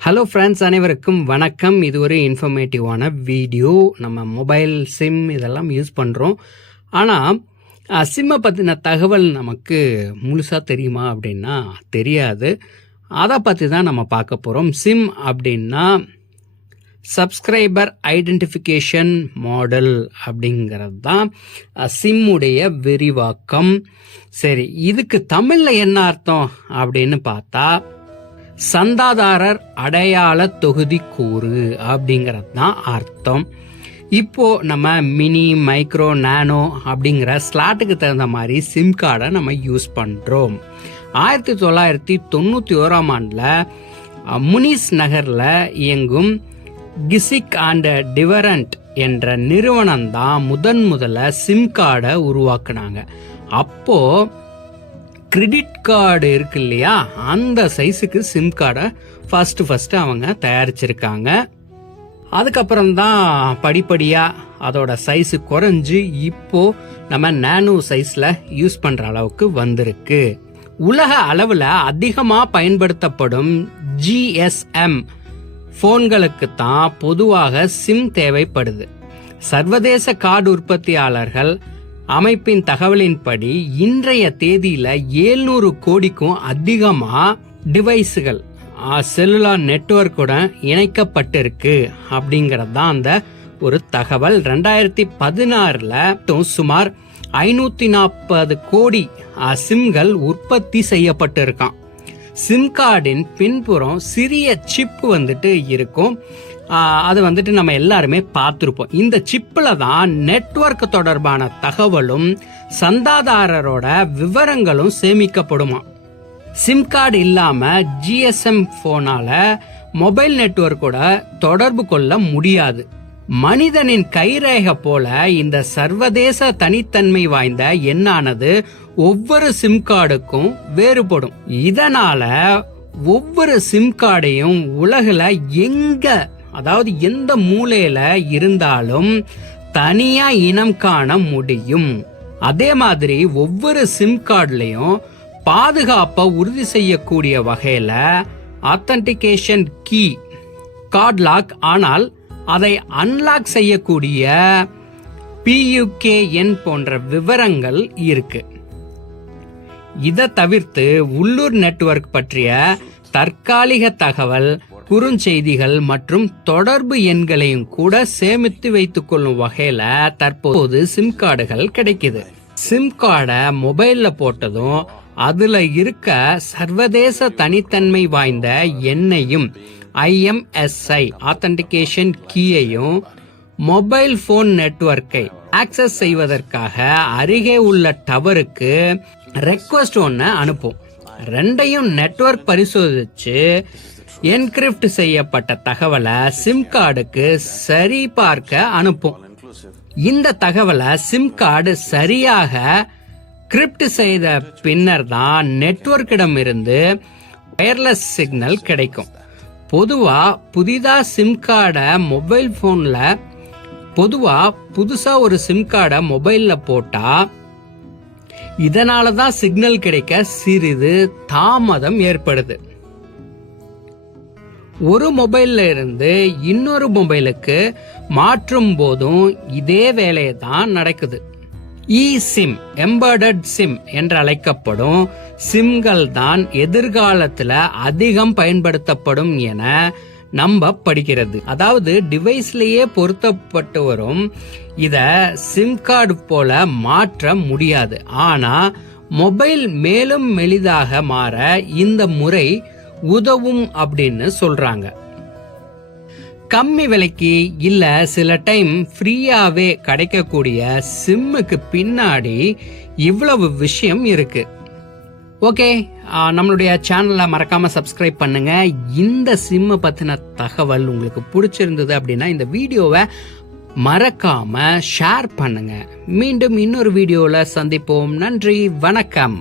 Hello friends அனைவருக்கும் வணக்கம். இது ஒரு இன்ஃபர்மேட்டிவான வீடியோ நம்ம மொபைல் சிம் இதெல்லாம் யூஸ் பண்ணுறோம் ஆனால் சிம்மை பற்றின தகவல் நமக்கு முழுசாக தெரியுமா அப்படின்னா தெரியாது. அதை பற்றி தான் நம்ம பார்க்க போகிறோம் சிம் அப்படின்னா சப்ஸ்கிரைபர் ஐடென்டிஃபிகேஷன் மாடல் அப்படிங்கிறது தான் சிம்முடைய விரிவாக்கம். சரி இதுக்கு தமிழில் என்ன அர்த்தம் அப்படின்னு பார்த்தா சந்தாதாரர் அடையாள தொகுதி கூறு அப்படிங்கிறது தான் அர்த்தம். இப்போ நம்ம மினி மைக்ரோ நானோ அப்படிங்கிற ஸ்லாட்டுக்கு தகுந்த மாதிரி சிம் கார்டை நம்ம யூஸ் பண்ணுறோம் ஆயிரத்தி தொள்ளாயிரத்தி தொண்ணூற்றி ஓராம் ஆண்டில் முனிஸ் நகரில் இயங்கும் கிசிக் அண்ட் டிவரண்ட் என்ற நிறுவனம் தான் முதன் முதல்ல சிம் கார்டை உருவாக்குனாங்க. அப்போது கிரெடிட் கார்டு இருக்கு இல்லையா? அந்த சைஸுக்கு சிம் கார்டை ஃபஸ்ட்டு ஃபஸ்ட்டு அவங்க தயாரிச்சிருக்காங்க. அதுக்கப்புறம் தான் படிப்படியாக அதோட சைஸு குறைஞ்சு இப்போ நம்ம நானோ சைஸில் யூஸ் பண்ணுற அளவுக்கு வந்திருக்கு. உலக அளவில் அதிகமாக பயன்படுத்தப்படும் ஜிஎஸ்எம் ஃபோன்களுக்கு தான் பொதுவாக சிம் தேவைப்படுது. சர்வதேச கார்டு உற்பத்தியாளர்கள் அமைப்பின் தகவலின்படி இன்றைய தேதியில ஏழ்நூறு கோடிக்கும் அதிகமா டிவைஸுகள் செல்லுலார் நெட்ஒர்க்குடன் இணைக்கப்பட்டிருக்கு அப்படிங்கிறது தான் அந்த ஒரு தகவல். ரெண்டாயிரத்தி பதினாறில் சுமார் ஐநூற்றி நாற்பது கோடி சிம்கள் உற்பத்தி செய்யப்பட்டிருக்கான் சிம் கார்டின் பின்புறம் சிறிய சிப்பு வந்துட்டு இருக்கும். அது வந்துட்டு நம்ம எல்லாருமே பார்த்துருப்போம். இந்த சிப்பில் தான் நெட்ஒர்க் தொடர்பான தகவலும் சந்தாதாரரோட விவரங்களும் சேமிக்கப்படுமா? சிம் கார்டு இல்லாமல் ஜிஎஸ்எம் ஃபோனால் மொபைல் நெட்ஒர்க்கோட தொடர்பு கொள்ள முடியாது. மனிதனின் கைரேக போல இந்த சர்வதேச தனித்தன்மை வாய்ந்த எண்ணானது ஒவ்வொரு சிம் கார்டுக்கும் வேறுபடும். இதனால ஒவ்வொரு சிம் கார்டையும் உலகில் எங்க அதாவது எந்த மூலையில இருந்தாலும் தனியா இனம் காண முடியும். அதே மாதிரி ஒவ்வொரு சிம் கார்டுலையும் பாதுகாப்பை உறுதி செய்யக்கூடிய வகையில ஆத்தன்டிகேஷன் கீ கார்ட் லாக் ஆனால் அதை அன்லாக் செய்யக்கூடிய பியூகேஎன் போன்ற விவரங்கள் இருக்கு. இதை தவிர்த்து உள்ளூர் நெட்வொர்க் பற்றிய தற்காலிக தகவல் குறுஞ்செய்திகள் மற்றும் தொடர்பு எண்களையும் கூட சேமித்து வைத்துக் கொள்ளும் வகையில தற்போது சிம் கார்டுகள் கிடைக்குது. சிம் கார்டை மொபைல்ல போட்டதும் அதுல இருக்க சர்வதேச தனித்தன்மை வாய்ந்த எண்ணையும் ஐஎம்எஸ்ஐ ஆத்தன்டிகேஷன் கீயையும் மொபைல் போன் நெட்வொர்க்கை ஆக்சஸ் செய்வதற்காக அருகே உள்ள டவருக்கு ரெக்வஸ்ட் ஒன்று அனுப்பும். ரெண்டையும் நெட்வொர்க் பரிசோதிச்சு என்கிரிப்ட் செய்யப்பட்ட தகவலை சிம் கார்டுக்கு சரி பார்க்க அனுப்பும். இந்த தகவலை சிம் கார்டு சரியாக கிரிப்ட் செய்த பின்னர் தான் நெட்வொர்க்கிடம் இருந்து வயர்லெஸ் சிக்னல் கிடைக்கும். பொதுவாக புதிதாக சிம் கார்டை மொபைல் ஃபோனில் பொதுவாக புதுசாக ஒரு சிம் கார்டை மொபைலில் போட்டால் இதனால தான் சிக்னல் கிடைக்க சிறிது தாமதம் ஏற்படுது. ஒரு மொபைல்ல இருந்து இன்னொரு மொபைலுக்கு மாற்றும் போதும் இதே வேலையை தான் நடக்குது. இ சிம் எம்பர்டட் சிம் என்று அழைக்கப்படும் சிம்கள் தான் எதிர்காலத்துல அதிகம் பயன்படுத்தப்படும் என நம்பப்படுகிறது. அதாவது டிவைஸ்லேயே பொருத்தப்பட்டு வரும் இத சிம் கார்டு போல மாற்ற முடியாது. ஆனா மொபைல் மேலும் மெலிதாக மாற இந்த முறை உதவும் அப்படின்னு சொல்றாங்க. கம்மி விலைக்கு இல்ல சில டைம் ஃப்ரீயாவே கிடைக்கக்கூடிய சிம்முக்கு பின்னாடி இவ்வளவு விஷயம் இருக்கு. ஓகே நம்மளுடைய சேனலை மறக்காம சப்ஸ்கிரைப் பண்ணுங்க. இந்த சிம்மை பத்தின தகவல் உங்களுக்கு பிடிச்சிருந்தது அப்படின்னா இந்த வீடியோவை மறக்காம ஷேர் பண்ணுங்க. மீண்டும் இன்னொரு வீடியோவில் சந்திப்போம். நன்றி வணக்கம்.